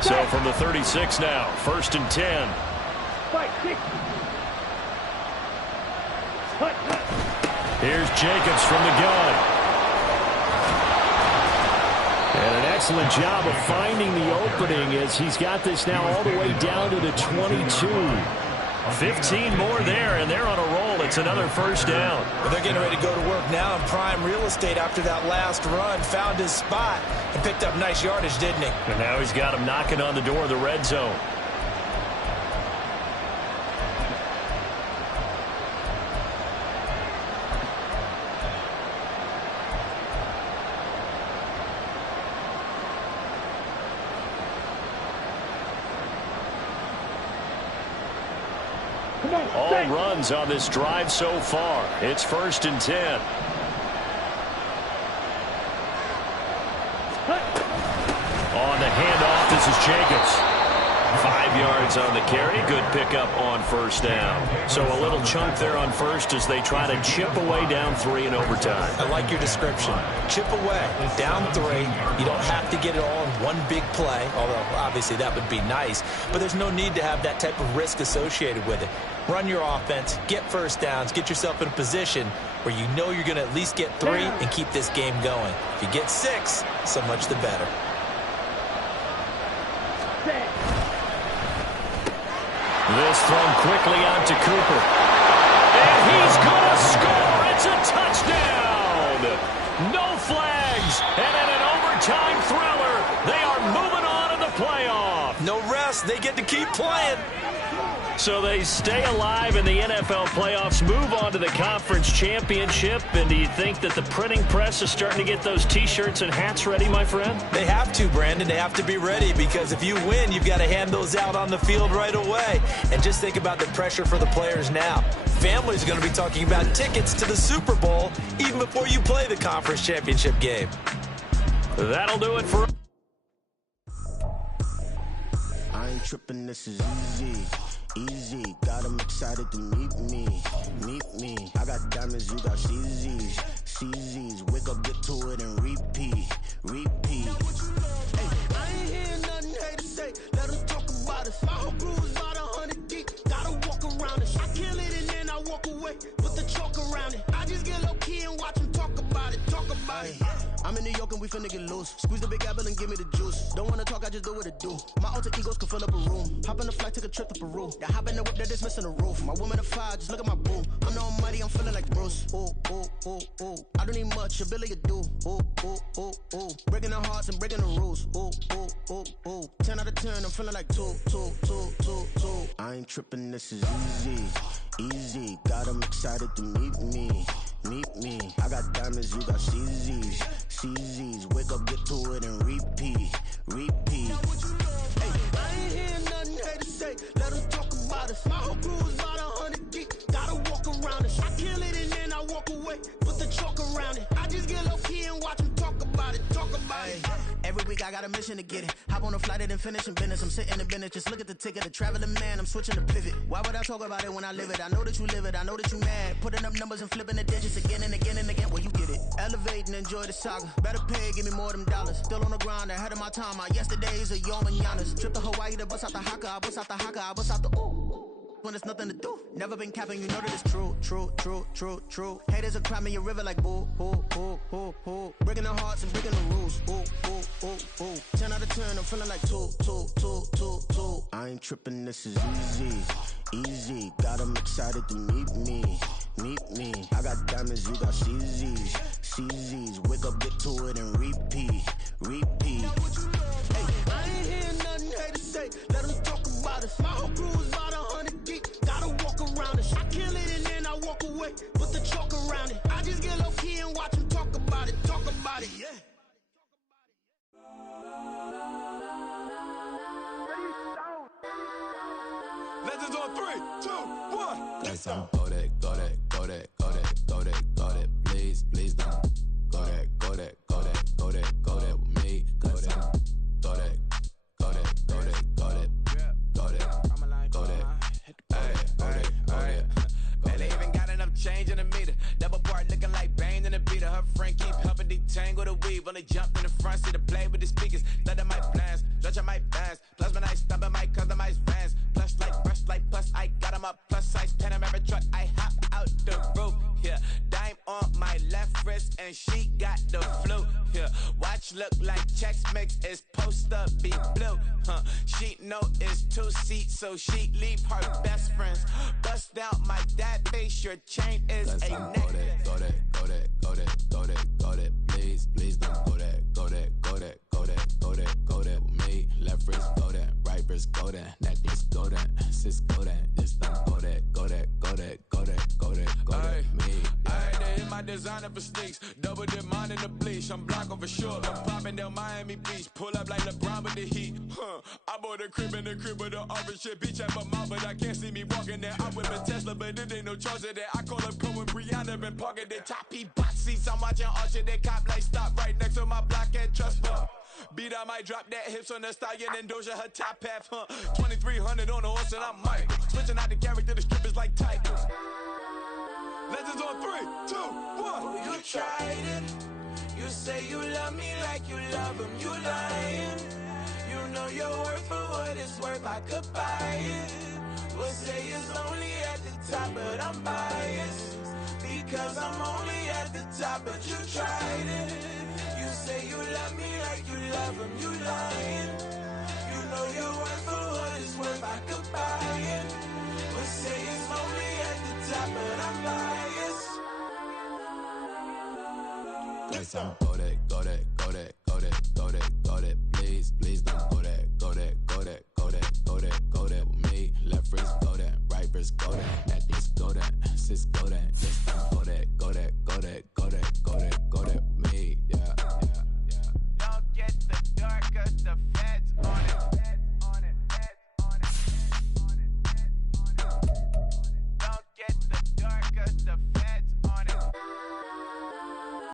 So from the 36 now, 1st and 10. Fight, kick. Here's Jacobs from the gun. And an excellent job of finding the opening as he's got this now all the way down to the 22. 15 more there, and they're on a roll. It's another first down. Well, they're getting ready to go to work now in prime real estate after that last run. Found his spot and picked up nice yardage, didn't he? And now he's got him knocking on the door of the red zone. All runs on this drive so far. It's 1st and 10. On the handoff, this is Jacobs. 5 yards on the carry. Good pickup on first down. So a little chunk there on first as they try to chip away down 3 in overtime. I like your description. Chip away, down 3. You don't have to get it all in one big play, although obviously that would be nice. But there's no need to have that type of risk associated with it. Run your offense, get first downs, get yourself in a position where you know you're going to at least get 3 and keep this game going. If you get 6, so much the better. This thrown quickly out to Cooper. And he's going to score. It's a touchdown. No flags. And in an overtime thriller, they are moving on in the playoff. No rest. They get to keep playing. So they stay alive in the NFL playoffs, move on to the conference championship. And do you think that the printing press is starting to get those T-shirts and hats ready, my friend? They have to, Brandon. They have to be ready because if you win, you've got to hand those out on the field right away. And just think about the pressure for the players now. Families are going to be talking about tickets to the Super Bowl even before you play the conference championship game. That'll do it for... I ain't tripping, this is easy. Easy, got them excited to meet me. I got diamonds, you got CZs. Wake up, get to it, and repeat. Hey, I ain't hearing nothing hate to say. Let them talk about us. My whole crew is about 100 deep. Gotta walk around it. I kill it and then I walk away with the chalk around it. I just get low key and watch them talk about it. I'm in New York and we finna get loose. Squeeze the big apple and give me the juice. Don't wanna talk, I just do what it do. My alter egos can fill up a room. Hop on the flight, take a trip to Peru. That hop in the whip that is missing the roof. My woman a fire, just look at my boo. I'm the almighty, I'm feeling like Bruce. Ooh. I don't need much, ability to do. Ooh. Breaking the hearts and breaking the rules. Ooh. 10 out of 10, I'm feeling like 2. I ain't tripping, this is easy. Got them excited to meet me. I got diamonds, you got CZs. Wake up, get to it, and repeat. Hey, I ain't hearing nothing hate to say. Let them talk about us. My whole crew is about 100 deep. Gotta walk around it. I kill it and then I walk away with the chalk around it. I just get low key and watch them talk about it. Every week I got a mission to get it. Hop on a flight and then finish in business. I'm sitting in business, just look at the ticket. A traveling man, I'm switching to pivot. Why would I talk about it when I live it? I know that you live it, I know that you mad. Putting up numbers and flipping the digits again and again and again. Well, you get it. Elevate and enjoy the saga. Better pay, give me more of them dollars. Still on the grind, ahead of my time. My yesterdays are your mananas. Trip to Hawaii to bust out the haka. I bust out the haka, I bust out the ooh. When there's nothing to do. Never been capping, you know that it's true. Haters are crying a river like boo. Breaking the hearts and breaking the rules. Ooh. 10 out of 10, I'm feeling like 2. I ain't tripping, this is easy. Got them excited to meet me. I got diamonds, you got CZs. Wake up, get to it, and repeat. Hey, I ain't hearing nothing hate to say. Let them talk about us. My whole crew is about 100 deep. Gotta walk around it. I kill it and then I walk away with the chalk around it. I just get low key and watch them talk about it. Yeah. Legends on 3, 2, 1. Let's go. Go that. Please don't. Go that with me. Go that. Man, they even got enough change in the meter. Double part looking like Bane in the beater. Her friend keep helping detangle the weave. Only jumped in the front seat to play with the speakers. Thunder might blast, stretch might pass. Plus when I stop, I might customize fans. Plus like brush like plus I got 'em up. Plus size Panamera truck, I hop out the roof. Yeah, dime on wrist and she got the flu. Yeah, watch look like Chex Mix is post up be blue. She know it's 2 seats, so she leave her best friends. Bust out my dad face, your chain is a necklace. Go that, go that, go that, go that, go that, please, please don't go that, go that, go that, go that, go that, go that with me. Left wrist go that, right wrist go that, necklace go that, sis go that, just don't go that, go that, go that, go that, go that, go that, me. They hit my designer for sneaks, double dip mine in the bleach. I'm blocking for sure, I'm popping down Miami Beach, pull up like LeBron with the heat. I bought a crib in the crib with the orange shit, beach at my mouth, but I can't see me walking there. I'm with a Tesla, but it ain't no charge of that. I call up Cohen, Brianna, been parking the top P box seats. I'm watching Archer, they cop like stop right next to my block and trust fund. Beat, I might drop that hips on the stallion and Doja her top half, 2300 on the horse and I'm Mike. Switching out the character, the strippers like Titans. Legends on 3, 2, 1. You tried it. You say you love me like you love him. You lying. You know your worth for what it's worth. I could buy it. We'll say it's only at the top, but I'm biased because I'm only at the top. But you tried it. You say you love me like you love him. You lying. You know your worth for what it's worth. I could buy it. We'll say it's only at the top, but I'm biased. Listen, go that, go that, go that, go that, go that, go that, please, please don't go that, go that, go that, go that, go that,